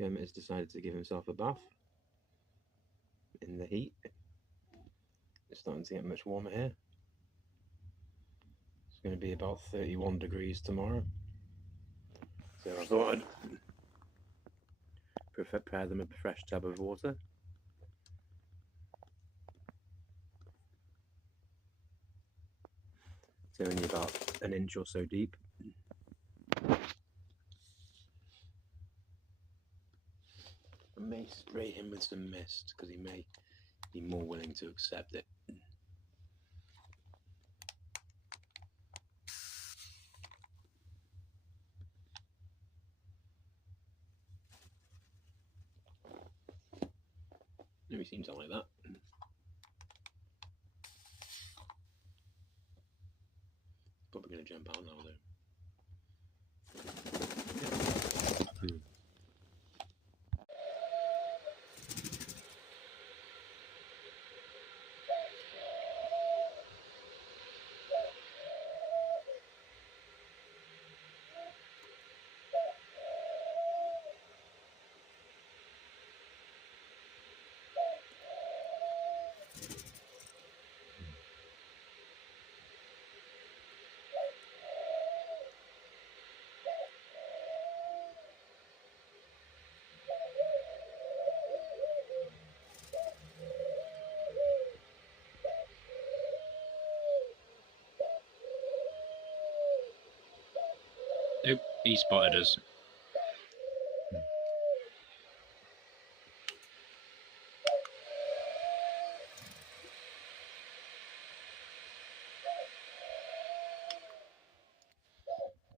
Kermit has decided to give himself a bath in the heat. It's starting to get much warmer here. It's going to be about 31 degrees tomorrow. So I thought I'd prepare them a fresh tub of water. It's only about an inch or so deep. I may spray him with some mist because he may be more willing to accept it. He seems to like that. Probably going to jump out now though. Nope, he spotted us.